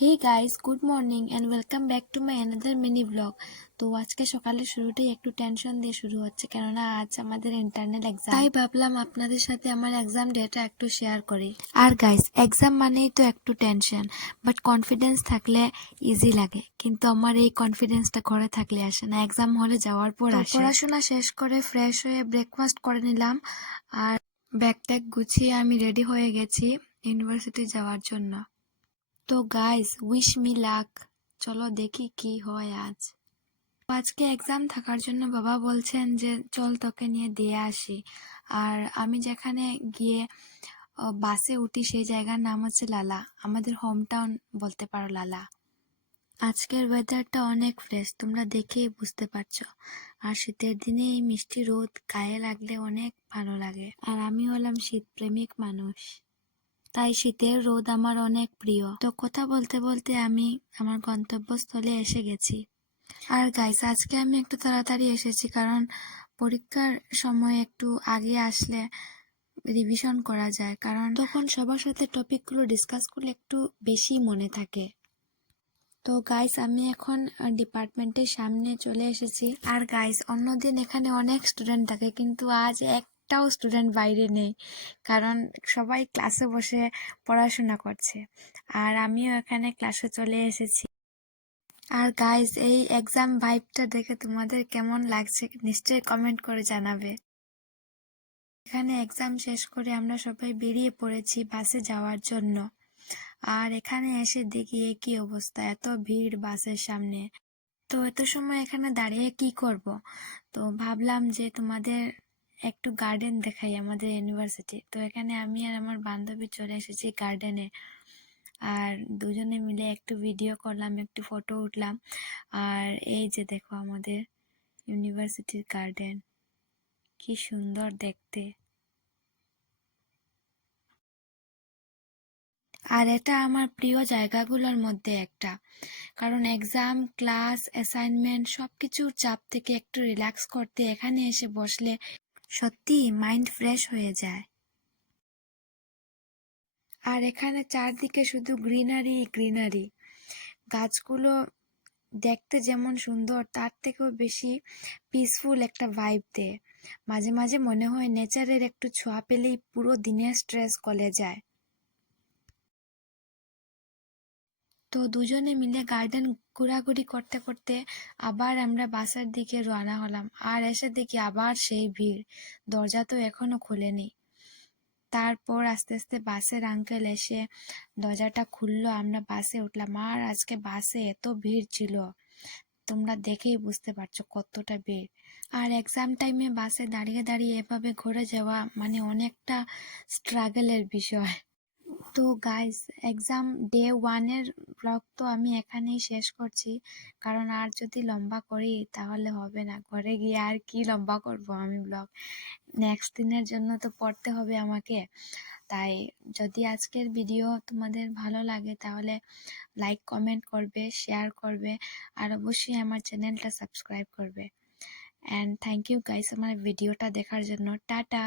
Hey guys good morning and welcome back to my another mini vlog তো আজকে সকালের শুরুটাই একটু টেনশন দিয়ে শুরু হচ্ছে কেননা আজ আমাদের ইন্টারনাল এক্সাম তাই ভাবলাম আপনাদের সাথে আমার এক্সাম ডেটা একটু শেয়ার করি। আর গাইস এক্সাম মানেই তো একটু টেনশন বাট কনফিডেন্স থাকলে ইজি লাগে। কিন্তু আমার এই কনফিডেন্সটা ঘরে থাকলে আসে না এক্সাম হলে যাওয়ার পর আসে। পড়াশোনা শেষ করে ফ্রেশ হয়ে ব্রেকফাস্ট করে নিলাম আর ব্যাগ ট্যাগ গুছিয়ে আমি রেডি হয়ে গেছি ইউনিভার্সিটি যাওয়ার জন্য। তো গাইস উইশ মি লাক চলো দেখি কি হয় আজ। আজকে এক্সাম থাকার জন্য বাবা বলছেন যে, চল তোকে নিয়ে দিয়ে আসি। আর আমি যেখানে গিয়ে বাসে উঠি সেই জায়গার নাম হচ্ছে লালা। আমাদের হোম টাউন বলতে পারো লালা। আজকের ওয়েদারটা অনেক ফ্রেশ তোমরা দেখেই বুঝতে পারছ। আর শীতের দিনে এই মিষ্টি রোদ গায়ে লাগলে অনেক ভালো লাগে। আর আমি হলাম শীত প্রেমিক মানুষ। তাই শীতের রোদ আমার অনেক প্রিয়। তো কথা বলতে বলতে আমি আমার গন্তব্যস্থলে এসে গেছি। আর গাইস আজকে আমি একটু তাড়াতাড়ি এসেছি কারণ পরীক্ষার সময় একটু আগে আসলে রিভিশন করা যায়। কারণ তখন সবার সাথে টপিকগুলো ডিসকাস করলে একটু বেশি মনে থাকে। তো গাইস আমি এখন ডিপার্টমেন্টের সামনে চলে এসেছি। আর গাইস অন্যদিন এখানে অনেক স্টুডেন্ট থাকে, কিন্তু আজ একটাও স্টুডেন্ট বাইরে নেই। কারণ সবাই ক্লাসে বসে পড়াশোনা করছে। আর আমিও এখানে ক্লাসে চলে এসেছি। আর গাইস এই এক্সাম ভাইবটা দেখে তোমাদের কেমন লাগছে নিশ্চয়ই কমেন্ট করে জানাবে। এখানে এক্সাম শেষ করে আমরা সবাই বেরিয়ে পড়েছি বাসে যাওয়ার জন্য। আর এখানে এসে দেখি এ কি অবস্থা, এত ভিড় বাসের সামনে। তো এত সময় এখানে দাঁড়িয়ে কি করব? তো ভাবলাম যে তোমাদের একটু গার্ডেন দেখাই আমাদের ইউনিভার্সিটি তো এখানে আমি আর আমার বান্ধবী চলে এসেছি গার্ডেনে আর দুজনে মিলে একটু ভিডিও করলাম, একটু ফটো উঠলাম। আর এই যে দেখো আমাদের ইউনিভার্সিটির গার্ডেন কি সুন্দর দেখতে। আর এটা আমার প্রিয় জায়গাগুলোর মধ্যে একটা। কারণ এক্সাম ক্লাস অ্যাসাইনমেন্ট সব কিছুর চাপ থেকে একটু রিল্যাক্স করতে এখানে এসে বসলে সত্যি মাইন্ড ফ্রেশ হয়ে যায়। আর এখানে চারদিকে শুধু গ্রিনারি গ্রিনারি। গাছগুলো দেখতে যেমন সুন্দর, তার থেকেও বেশি পিসফুল একটা ভাইব দেয়। মাঝে মাঝে মনে হয় নেচারের একটু ছোঁয়া পেলেই পুরো দিনের স্ট্রেস কলে যায়। তো দুজনে মিলে গার্ডেন ঘোরাঘুরি করতে করতে আবার আমরা বাসার দিকে রওনা হলাম। আর এসে দেখি আবার সেই ভিড়। দরজা তো এখনও খুলেনি। তারপর আস্তে আস্তে বাসের আঙ্কেল এসে দরজাটা খুললো, আমরা বাসে উঠলাম। আর আজকে বাসে এত ভিড় ছিল, তোমরা দেখেই বুঝতে পারছ কতটা ভিড়। আর এক্সাম টাইমে বাসে দাঁড়িয়ে দাঁড়িয়ে এভাবে ঘুরে যাওয়া মানে অনেকটা স্ট্রাগলের বিষয়। তো গাইস এক্সাম ডে ওয়ানের ব্লগ তো আমি এখানেই শেষ করছি। কারণ আর যদি লম্বা করি, তাহলে হবে না। ঘরে গিয়ে আর কি লম্বা করব আমি ব্লগ নেক্সট দিনের জন্য তো পড়তে হবে আমাকে। তাই যদি আজকের ভিডিও তোমাদের ভালো লাগে, তাহলে লাইক কমেন্ট করবে শেয়ার করবে, আর অবশ্যই আমার চ্যানেলটা সাবস্ক্রাইব করবে। অ্যান্ড থ্যাংক ইউ গাইস আমার ভিডিওটা দেখার জন্য। টাটা!